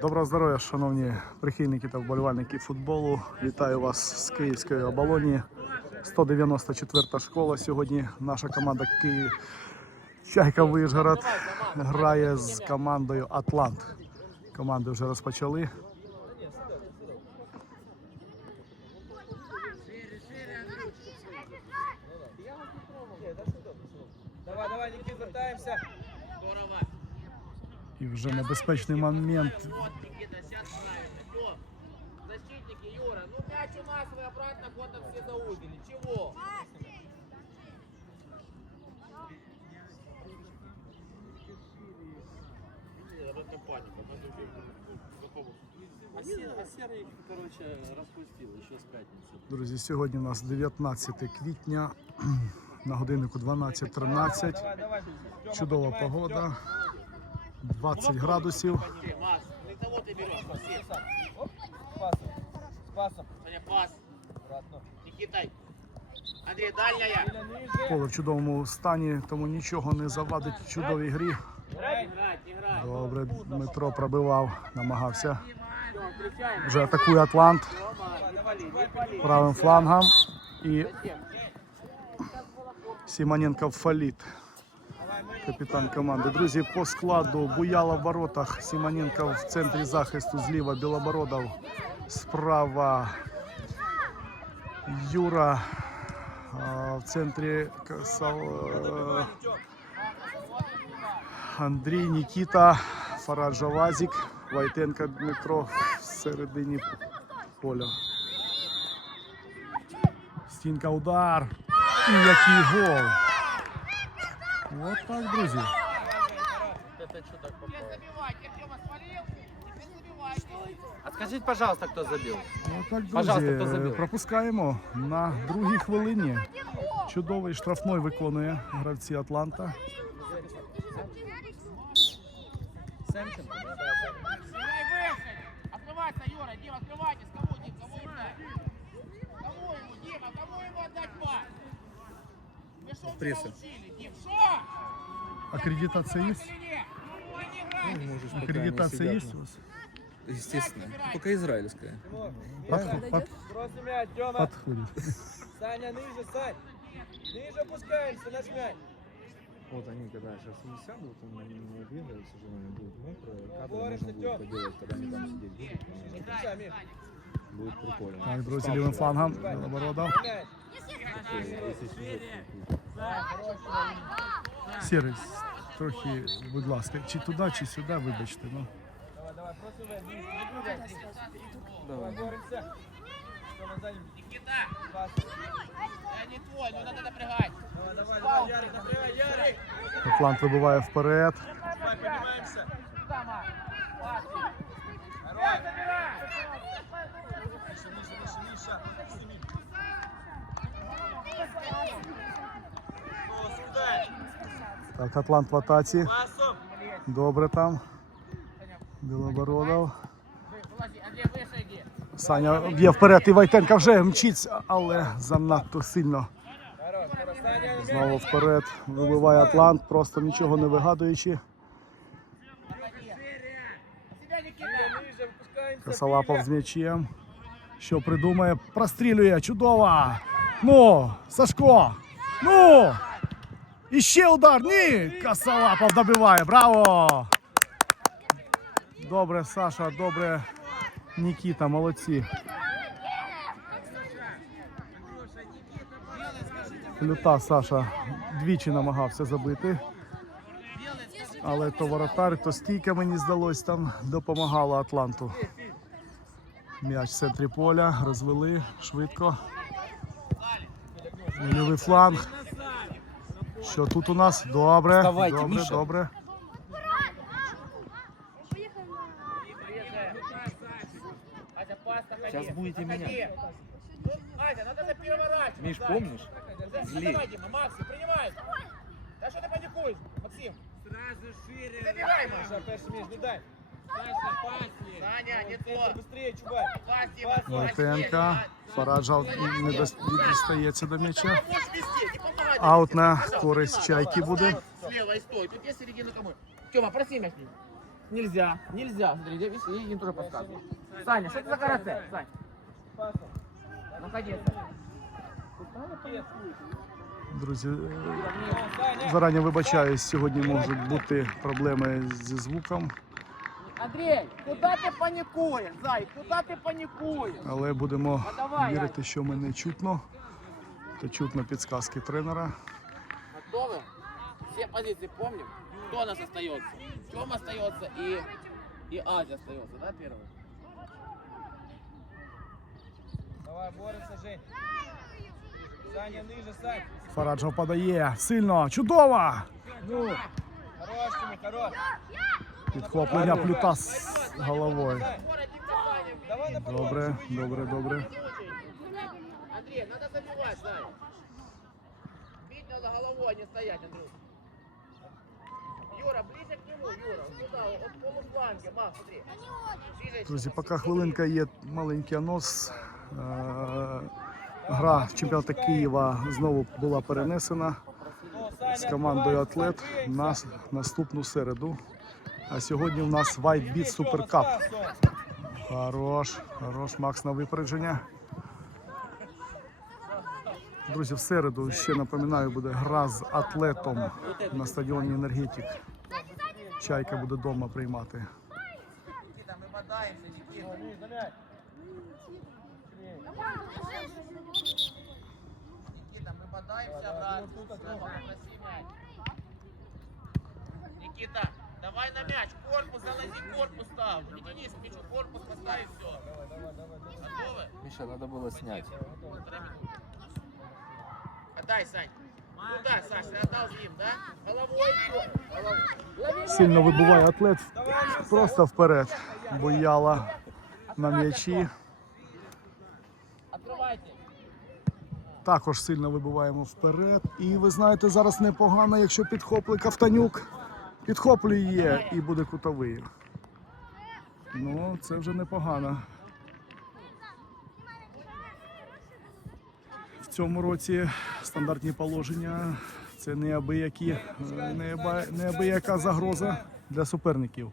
Доброго здоров'я, шановні прихильники та вболівальники футболу. Вітаю вас з Київської оболоні. 194 школа. Сьогодні наша команда Київ Чайка Вижгород грає з командою Атлант. Команди вже розпочали. Давай, давай, Никит, вертаемся. І вже небезпечний момент. Вот, Никита, сядь правильно. Всё. Защитники, Юра, ну мяч у нас, вы обратно ходом все заудили. Чего? А, се- а серый, короче, распустил еще с пятницы. Друзі, сьогодні у нас 19 квітня. На годиннику 12.13. Давай, давай. Тёма, Чудова поднимаемся, погода. 20 градусів. Смотри, Маш, ты кого ты берешь? Максим, Тёма. Оп, с пасом. С пасом. Саня, пас. Аккуратно. Никитай. Андрей, дальняя. Сильно ниже. Поле в чудовому стані, тому нічого не завадить чудовій грі. Играть, играть, играть. Добре, Дмитро пробивав, намагався. Всё, включаем. Вже атакує Атлант Давай, давай, не пали. правим флангом. І Затем. Сімоненко фаліт. Капітан команди. Друзі, по складу Буяла в воротах. Сімоненко в центрі захисту зліва Білобородов. Справа Юра. В центрі Андрій Нікіта, Фараджа Вазік, Вайтенка Дмитро в середині поля. Стінка удар. І який гол. От так, друзі. Теперь забивать. Артема свалил. Теперь забивай. А скажите, пожалуйста, кто забил? От так, Пожалуйста, хто друзі. забив? Пропускаємо на другій хвилині. Чудовий штрафной виконує гравці Атланта. Сенченко. Дай выход. Открывайся, Юра. Дим, открывайтесь. Кому, Дим, кому отдать? Кому ему, Дима, кому ему отдать пас? Вы что вчера учили, Дим? Что? Акредитація є? Или нет? Вы не играете. Можешь, пока Акредитація они є сидят, у вас? ну, Естественно. Только израильская. Подход- под- Бросим мяч, Тёма. Подходить. Саня, ниже, Сань. Ниже опускаемся, наш мяч. Вот они, когда сейчас не сядут, они не двигаются, уже они будут мокрые. Кадры Борешься, можно Тём. будет поделать, когда они там сидеть будут. Не включай, Миш. Будет прикольно. Так, друзі, лівим флангом Білобородов. Мяч. Если сюжет Сірий, трохи, будь ласка, чи туди, чи сюди, вибачте. Ну. Давай, давай, просто. Давай. Никита, я не твой, ну надо напрягать. Давай, давай, давай, Ярик, напрягай, Ярик. Атлант вибиває вперед. Давай, поднимаемся. Сюда, Маш. Пас. Здорово. Миша, Миша, Миша, Миша. Сними. О, сюда. Так, Атлант в атаці. Пасом. Добре там. Білобородов. Вы- Вылази, Андрей, выше иди. Саня б'є вперед і Вайтенка вже мчиться, але занадто сильно. Хорош, хорош. Саня, мяч. Знову вперед. Вибиває Атлант, просто нічого не вигадуючи. Себя, Никита. Ниже, выпускаемся. Косолапов Биля. з м'ячем. Що придумає? Прострілює. Чудово! Ну, Сашко! Ну! І ще удар! Ні! Косолапов добиває. Браво! Добре, Саша, добре. Нікіта, молодці. Люта Саша двічі намагався забити. Але то воротар, то стійка мені здалось там допомагала Атланту. М'яч в центрі поля, розвели швидко. Лівий фланг. Що тут у нас? Добре. Вставайте, добре, Міша. добре. Сейчас будете. Ну, Ася, надо переворачивать. Миш, помнишь? Зли. Давай, Дима, Максим, принимай. Да что ты паникуешь, Максим? Сразу шире. Забивай, Маша. Перший м'яч, не дай. Саня, не то. Быстрее, чувак. Пас, Дима. Пас, Мартенко. Фараджа не дос- не дістається до м'яча. Можешь вести, не помогай. Аут на Пожалуйста, користь не надо. чайки Давай, буде. встань Слева и стой. Тут есть середина кому. Тёма, проси мяч. нельзя, нельзя. Смотри, я, видишь, я им тоже подсказываю. Саня, что это за карате? Сань. Находи, Саня. Друзі, е, зарані вибачаюсь, сьогодні можуть бути проблеми зі звуком, Андрей, куда ты паникуешь, Зай? Куда ты паникуешь? але будемо А давай, вірити, що мене чутно. То чутно підсказки тренера. Готовы? Все позиции помним? Кто у нас остается? Тёма остается и, и Азия остается, да, первый? Давай, бореться, Жень. Саня, ниже, Сань. Фараджов подає сильно, чудово! Хорош, Тимур, хорош. Підхоплення плюта з головою. Добре, добре, добре. Андрей, надо забивать, Зай. Бить надо головой, а не стоять, Андрей. Юра, ближе к нему, Юра. Туда, от полуфланги, Мах, смотри. Ближе. Друзі, поки хвилинка є маленький анонс. Е, Гра чемпіонату Києва знову була перенесена з командою Атлет на наступну середу. А сьогодні у нас White Beat Super Cup. Хорош, хорош, Макс на випередження. Друзі, в середу ще напоминаю, буде гра з атлетом на стадіоні Енергетик. Чайка буде вдома приймати. Никита, мы бодаемся, брат. Никита, давай на мяч. Корпус, залази корпус там. Не тянись к мячу, корпус поставь, все. Готовы? Миша, надо было снять. Полтора минуты. Отдай, Сань. Куда, Саш, ты отдал им, да? Головой, всё. Головой. Лови мяч. Сильно вибиває атлет просто вперед. Бояла на м'ячі. Открывайте. Також сильно вибиваємо вперед. І ви знаєте, зараз непогано, якщо підхоплює Кавтанюк. Підхоплює і буде кутовий. Ну, це вже непогано. В цьому році стандартні положення це неабиякі, е, неабияка загроза для суперників.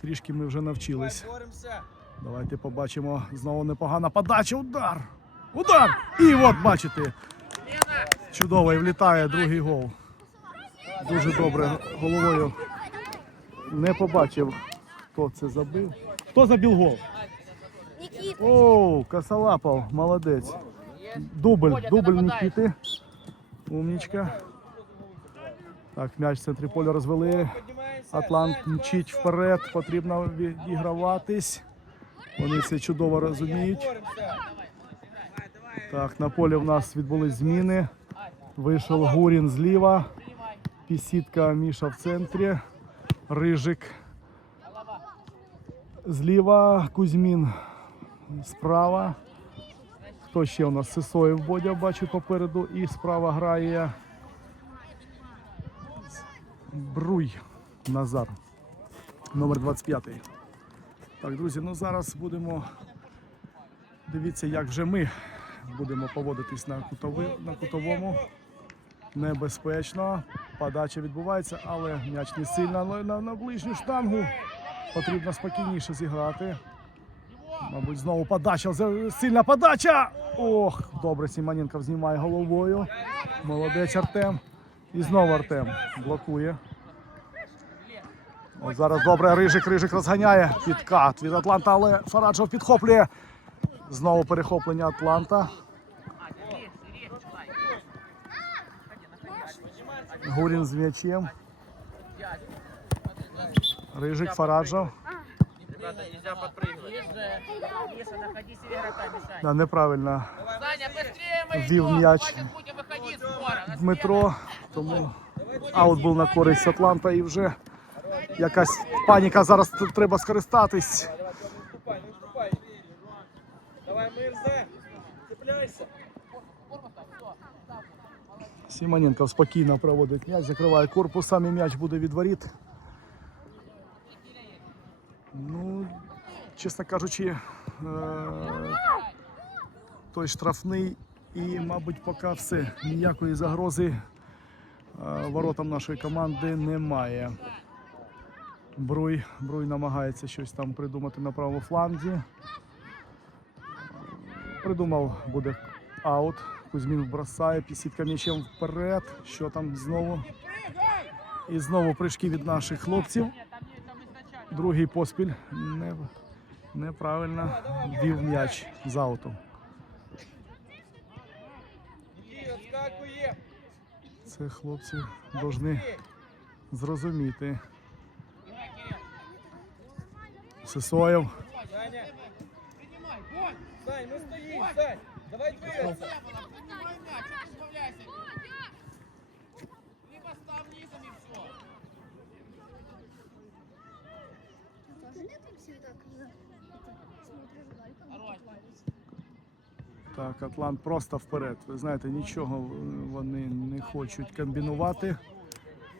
Трішки ми вже навчились. Давайте побачимо. Знову непогана подача. Удар! Удар! І от бачите, чудово і влітає другий гол. Дуже добре головою. Не побачив, хто це забив. Хто забив гол? Оу, Косолапов, молодець. Дубль, дубль Нікіти. Умнічка. Так, м'яч в центрі поля розвели. Атлант мчить вперед, потрібно відіграватись. Вони це чудово розуміють. Так, на полі в нас відбулись зміни. Вийшов Гурін зліва, Пісітка Міша в центрі, Рижик зліва, Кузьмін справа. Хто ще у нас? Сисоєв Бодя бачу попереду і справа грає Бруй Назар, номер 25. Так, друзі, ну зараз будемо Дивіться, як вже ми будемо поводитись на, кутови, на кутовому. Небезпечно. Подача відбувається, але м'яч не сильно але на, на ближню штангу. Потрібно спокійніше зіграти. Мабуть, знову подача. Сильна подача. Ох, добре, Сіманенко знімає головою. Молодець Артем. І знову Артем блокує. От зараз добре, Рижик, Рижик розганяє. Підкат від Атланта, але Фараджов підхоплює. Знову перехоплення Атланта. Гурін з м'ячем. Рижик Фараджов. Ребята, нельзя подпрыгивать. Ниже. Миша, находись и игрока, мешай. Да, неправильно Саня, быстрее мы Ввів идем. м'яч. Хватит будем выходить скоро. На Дмитро. Тому аут був на користь Атланта і вже якась паніка зараз тут треба скористатись. Сімоненко спокійно проводить м'яч, закриває корпус, і м'яч буде від воріт. Ну, чесно кажучи, е- той штрафний і, мабуть, поки все. Ніякої загрози е, воротам нашої команди немає. Бруй, Бруй намагається щось там придумати на правому фланзі. Придумав, буде аут. Кузьмін бросає, пісітка м'ячем вперед. Що там знову? І знову прыжки від наших хлопців. Другий поспіль не, неправильно вів м'яч з ауту. Це хлопці повинні зрозуміти. Сисоєв. Сань, Сань. Давай двигаться. Не было. Принимай мяч, что ты справляйся. Либо став низом и все. Тоже нет всегда, когда это, смотришь вдаль, как будто Хорош. плавится. Так, Атлант просто вперед. Ви знаєте, нічого е, вони не хочуть комбінувати.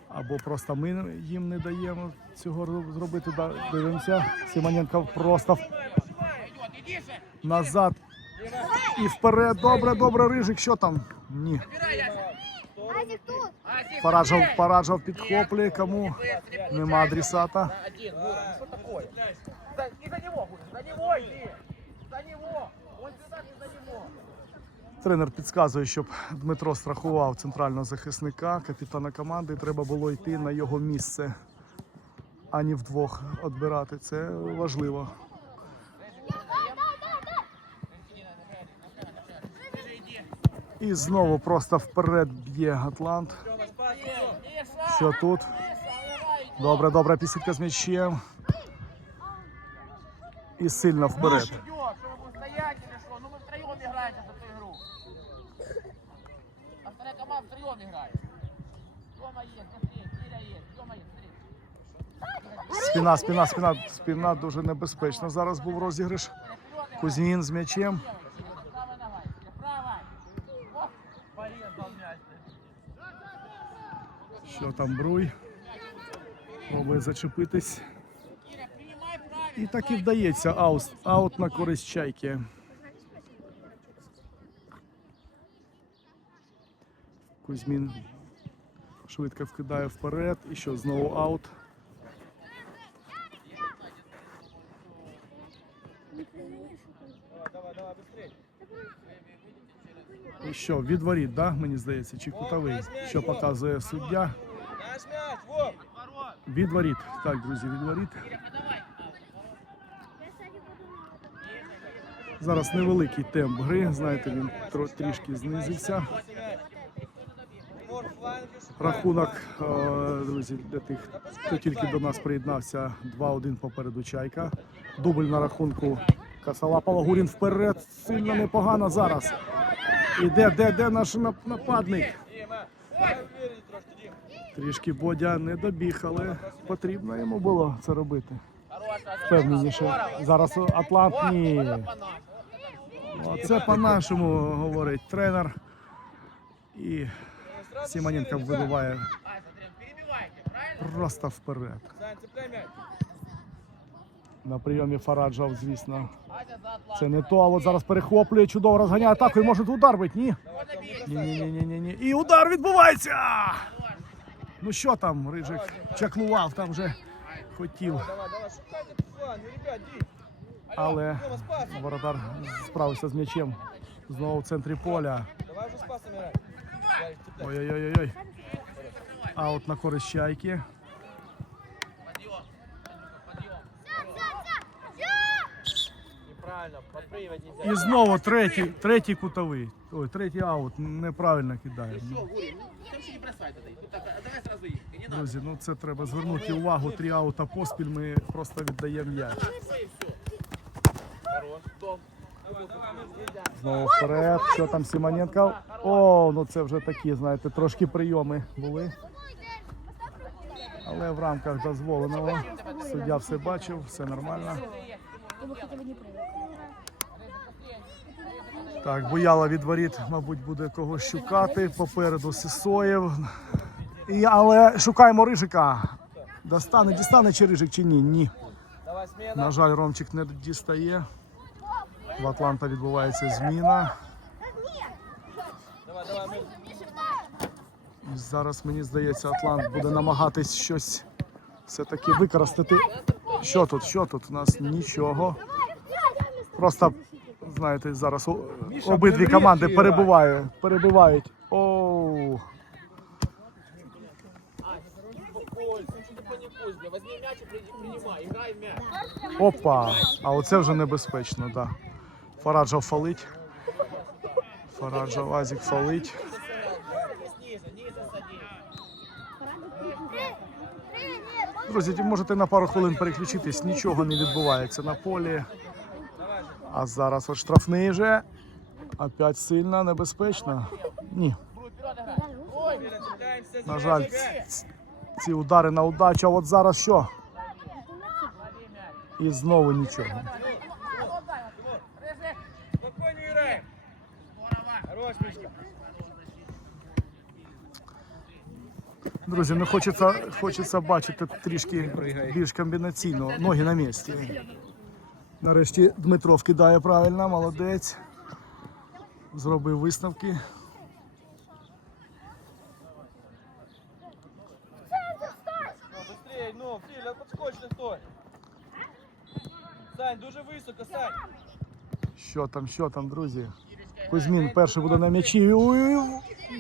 Або просто ми їм не даємо цього ро- зробити. Да- Дивимося. Симоненко просто в- Пойдет, иди же. назад і вперед. Добре, добре, Рижик. Що там? Ні. Забирай, Яся. Азик тут! Азик, Параджав, быстрей. Параджав підхоплює. Кому Быстрее, нема адресата. На один, Гуров, ну что такое? За, и за него, Гуров, за него иди. За него. Он сюда, ты за него. Тренер підказує, щоб Дмитро страхував центрального захисника, капітана команди. Треба було йти на його місце, а не вдвох відбирати. Це важливо. І знову просто вперед б'є Атлант. Миша, Що тут? Миша, играй, иди. Добре, добре, пісідка з м'ячем. І сильно Наш вперед. идет, что вы будете стоять или что? Ну мы втроем играем сейчас эту игру. Остальная команда втроем играет. Тёма есть, быстрее, Киря есть, Тёма есть, быстрее. Спина, спина, спина, спина дуже небезпечна. Зараз був розіграш. Киря, вперед играй. Кузьмін з м'ячем. Що там бруй? Пробує зачепитись. І так і вдається аут, аут на користь чайки. Кузьмін швидко вкидає вперед. І що знову аут. І що, від воріт, да? мені здається, чи кутовий, що показує суддя. Від воріт. Так, друзі, від воріт. Зараз невеликий темп гри. Знаєте, він трішки знизився. Рахунок, е, друзі, для тих, хто тільки до нас приєднався, 2-1 попереду чайка. Дубль на рахунку Касалапа Лагурін вперед. Сильно непогано зараз. Іде, де, де наш нападник? Дима. Давай увереннее трошки, Дим. Трішки Бодя не добіг, але потрібно йому було це робити. Впевненіше. Зараз Атлант ні. Оце по-нашому говорить тренер. І Сімоненко вибиває просто вперед. На прийомі Фараджав, звісно. Це не то, а от зараз перехоплює, чудово розганяє атаку і може удар бити. Ні, ні, ні, ні, ні, ні. І удар відбувається! Ну що там, Рижик чаклував, там вже хотів, Давай, давай, шукайте по флангу, ребят, Дим. але Тёма, с пасом. воротар справився з м'ячем. Знову в центрі поля. Давай уже с пасом играй. Ярик, цепляй. Ой-ой-ой. Аут на користь чайки. Подъем. Подъем. Неправильно, подпрыгивать нельзя. І знову третій, третій кутовий. Ой, третій аут. Неправильно кидає. Друзі, ну це треба звернути увагу. Три аута поспіль ми просто віддаємо м'яч. Знову вперед. Що там Симоненко? О, ну це вже такі, знаєте, трошки прийоми були. Але в рамках дозволеного. Суддя все бачив, все нормально. Так, Буяла від воріт, мабуть, буде когось шукати. Попереду Сисоєв. І, але шукаємо Рижика. Достане, дістане чи Рижик, чи ні? Ні. На жаль, Ромчик не дістає. В Атланта відбувається зміна. І зараз, мені здається, Атлант буде намагатись щось все-таки використати. Що тут? Що тут? У нас нічого. Просто, знаєте, зараз обидві команди перебувають. перебувають. Оу. Опа! А оце вже небезпечно, так. Да. Фараджав фалить. Фараджав Азік фалить. Друзі, можете на пару хвилин переключитись, нічого не відбувається на полі. А зараз от штрафний же. Опять сильно небезпечно. Ні. На жаль, ці удари на удачу. А от зараз що? І знову нічого. Друзі, ну хочеться, хочеться бачити трішки більш комбінаційно. Ноги на місці. Нарешті Дмитро вкидає правильно, молодець. Зробив висновки. Ну, стой. Сань, дуже високо, Сань. Що там, що там, друзі? Кузьмін перший буде на м'ячі.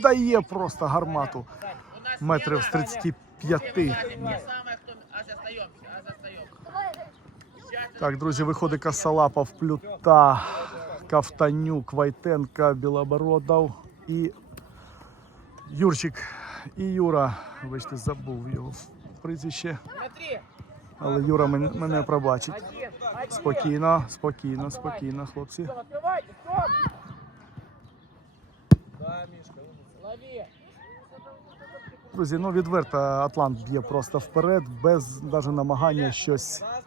Дає просто гармату. Метрів з 35. Так, друзі, виходить Косолапов, Плюта, Кавтанюк, Вайтенка, Білобородов і Юрчик і Юра. Вибачте, забув його прізвище, Смотри. але Юра мене, мене пробачить. Один, один. Спокійно, спокійно, спокійно, хлопці. Тём, открывайте, Тём. Да, Мишка, умница. Лови. Друзі, ну відверто Атлант б'є просто вперед, без навіть намагання щось На спину, Филь.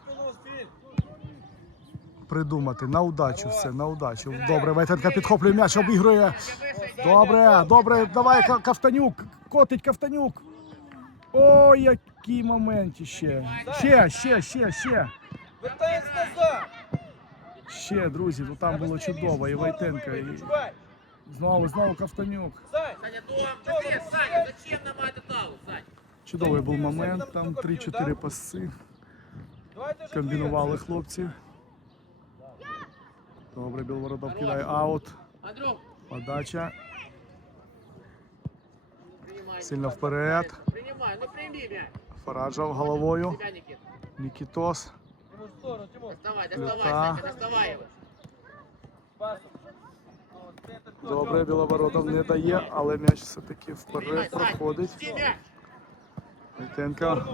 придумати. На удачу все, на удачу. Добре, Вайтенка підхоплює м'яч, обігрує. Добре, добре, давай Ка- Кавтанюк, котить Кавтанюк. Ой, який момент ще. Ще, ще, ще, ще. Вертаемся назад. Ще, друзі, ну там було чудово. І Войтенка, і Чувай. знову, знову Кавтанюк. Сань, Саня, дом. Быстрее, Саня, зачем нам этот аут, Сань? Чудовий був момент, там 3-4 паси. давай ты же Комбінували двигайся. хлопці. Добре, Білвородов кидає аут. Подача. Сильно вперед. Фараджав головою. Нікітос. Доставай, доставай. Добре, Білобородов не дає, але м'яч все-таки вперед проходить. Пусти мяч. Войтенка.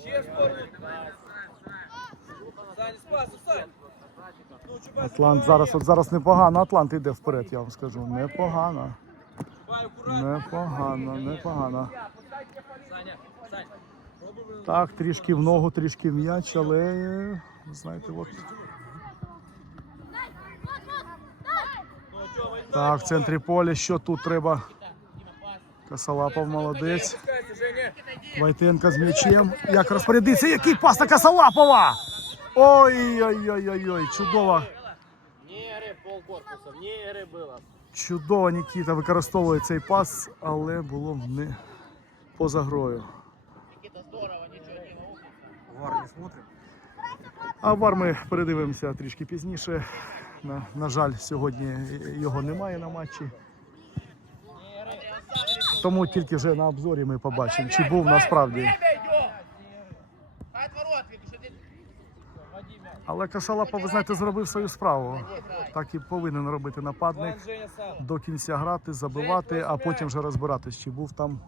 Ще в сторону. Сань, з пасу, Сань. Ну, Чубай, Атлант зараз, от зараз непогано. Атлант йде вперед, я вам скажу. Непогано. Непогано, непогано. Так, трішки в ногу, трішки в м'яч, але знаєте, от так, в центрі поля, що тут треба. Косолапов молодець. Войтенка з м'ячем. Як розпорядиться, який пас на Косолапова! Ой-ой-ой-ой, чудово. Не пол корпуса, не было. Чудово Нікіта використовує цей пас, але було не поза грою. Никита, здорово, Дима, умница. Вар не смотрим. А вар ми передивимося трішки пізніше. На, на жаль, сьогодні його немає на матчі. Тому тільки вже на обзорі ми побачимо, чи був насправді. Але Касалапов, ви знаєте, зробив свою справу. Так і повинен робити нападник. До кінця грати, забивати, а потім вже розбиратись, чи був там,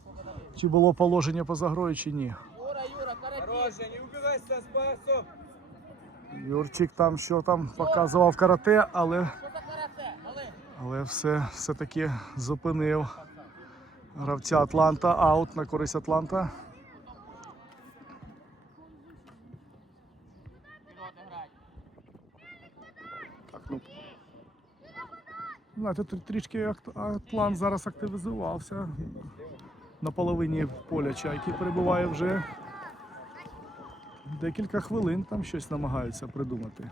чи було положення поза грою, чи ні. Юрчик там що там показував карате, але, але все, все-таки зупинив гравця Атланта. Аут на користь Атланта. Вперед играть. Так, ну. Знаєте, тут трішки Ак- Атлант зараз активізувався. На половині поля чайки перебуває вже. Декілька хвилин там щось намагаються придумати.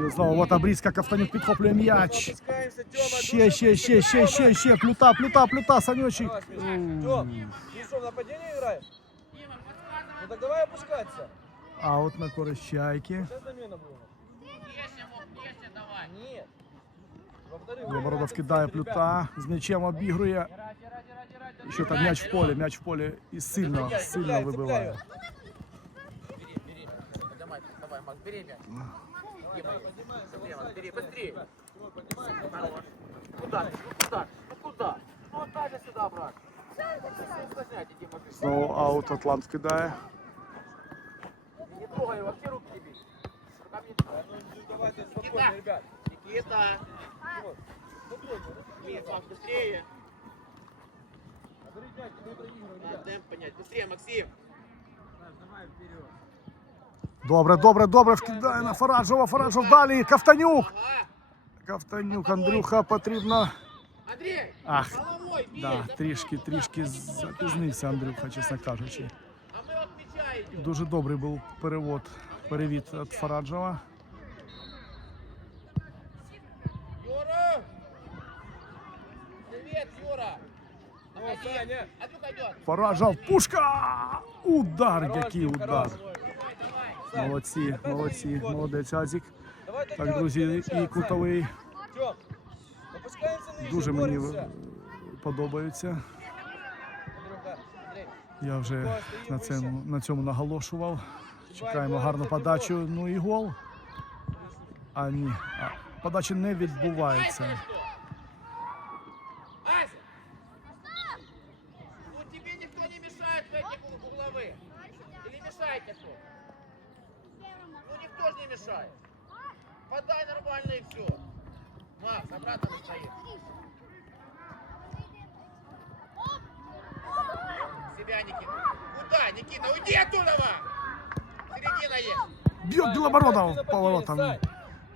І от знову от Абрізька Кавтанюк підхоплює м'яч. Опускаемся, Тёма. Ще, ще, ще, ще, ще, ще. Плюта, плюта, плюта, Санючик. Тём, ты что, в нападении играешь? Ну так давай опускаться. Аут на користь чайки. Сейчас замена будет. Внешне, Вов, внешне давай. Нет. Во-вторых, Добородов кидає плюта, з м'ячем обігрує. Дирай, дирай, дирай, дирай, дирай. І що там м'яч в полі, м'яч в полі і сильно, сильно вибиває. Бери, бери. Давай, давай, Макс, бери мяч. Дима, Дима, бери, быстрее. Хорош. Куда ты? Ну куда? Ну куда? Ну отдай же сюда, брат. Не стесняйте, Дима. ты. Знову аут Атлант кидає. Не трогай его, вообще руки тебе. Руками не трогай. Давайте спокойно, ребят. Никита. Миш, Макс, быстрее. Заберите мяч, мы проигрываем, Надо ребят. темп понять. Быстрее, Максим. Давай вперед. Добре, добре, добре, вкидає на Фараджова. Фараджов далі. Кавтанюк. Ага. Кавтанюк, Андрюха потрібно. Андрей, Ах, головой бей. Да, запомни. трішки, трішки запізнився Андрюха, чесно кажучи. Дуже добрий був перевод, перевід від Фараджова. Юра! Привет, Юра! Фараджов, пушка! Удар, який удар. Молодці, молодці, молодець Азік. Так, друзі, і кутовий дуже мені боремся. Я вже на цьому, на цьому наголошував. Чекаємо гарну подачу. Ну і гол. А ні, а, подача не відбувається. Себя, Никита. Куда, Никита? Уйди оттуда! Середина есть. Б'є Білобородов поворотом.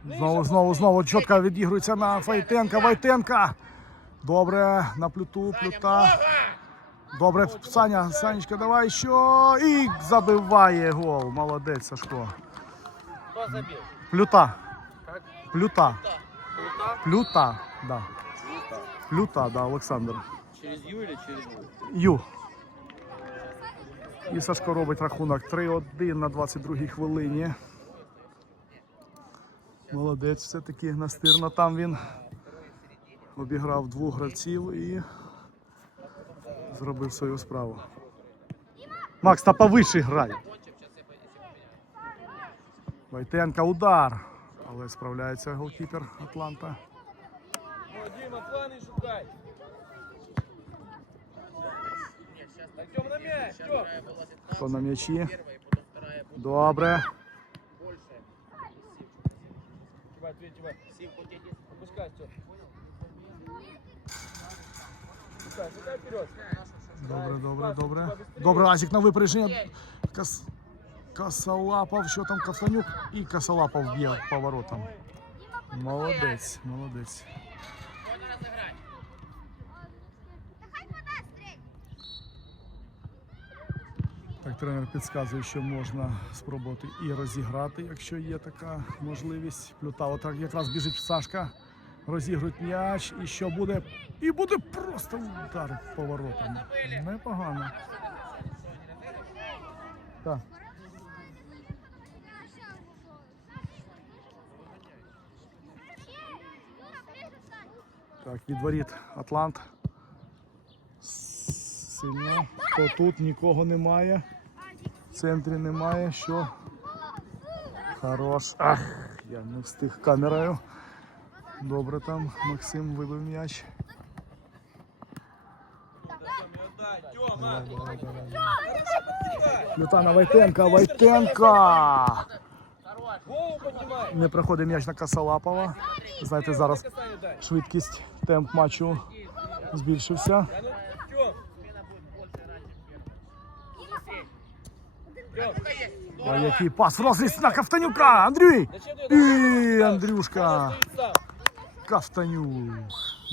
Знову, знову, знову чітко відігрується на Войтенка. Войтенка. Добре, на плюту, плюта. Добре, Саня, Санечка, давай що. І забиває гол. Молодець, Сашко. Кто забил? Плюта. Плюта. Плюта. Да. Плюта, да, Олександр. Через Ю или через Ю? Ю. І Сашко робить рахунок 3-1 на 22-й хвилині. Молодець, все-таки настирно там він обіграв двох гравців і зробив свою справу. Макс, та повише грай. Войтенка удар. Але справляється голкіпер Атланта. Дима, планы шукай. Тём. Шукай, шукай вперед. Добре, добре, добре. Добре, Азік на випередження. Кас... Косолапов, що там Ковтанюк і Косолапов б'є поворотом. Молодець, молодець. Так, тренер підказує, що можна спробувати і розіграти, якщо є така можливість. Плюта, отак якраз біжить Сашка. Розігрують м'яч, і що буде? І буде просто удар поворотом. Непогано. Так. Так, від Атлант. Сильно. То тут нікого немає. Центрі немає. Що? Хорош. Ах, я не встиг камерою. Добре там. Максим вибив м'яч. Лютана! Голову поднимай. Не проходить м'яч на Косолапова. Знаєте, зараз швидкість, темп матчу збільшився. А який пас в розріз на Ковтанюка! Андрій! І? Андрюшка! Сам.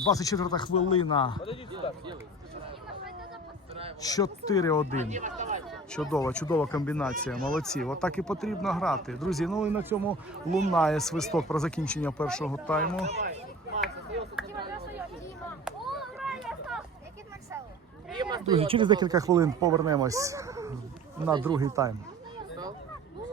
24 хвилина. Подойди сюда, 4-1. Чудова, чудова комбінація. Молодці. Отак і потрібно грати. Друзі, ну і на цьому лунає свисток про закінчення першого тайму. Друзі, через декілька хвилин повернемось на другий тайм.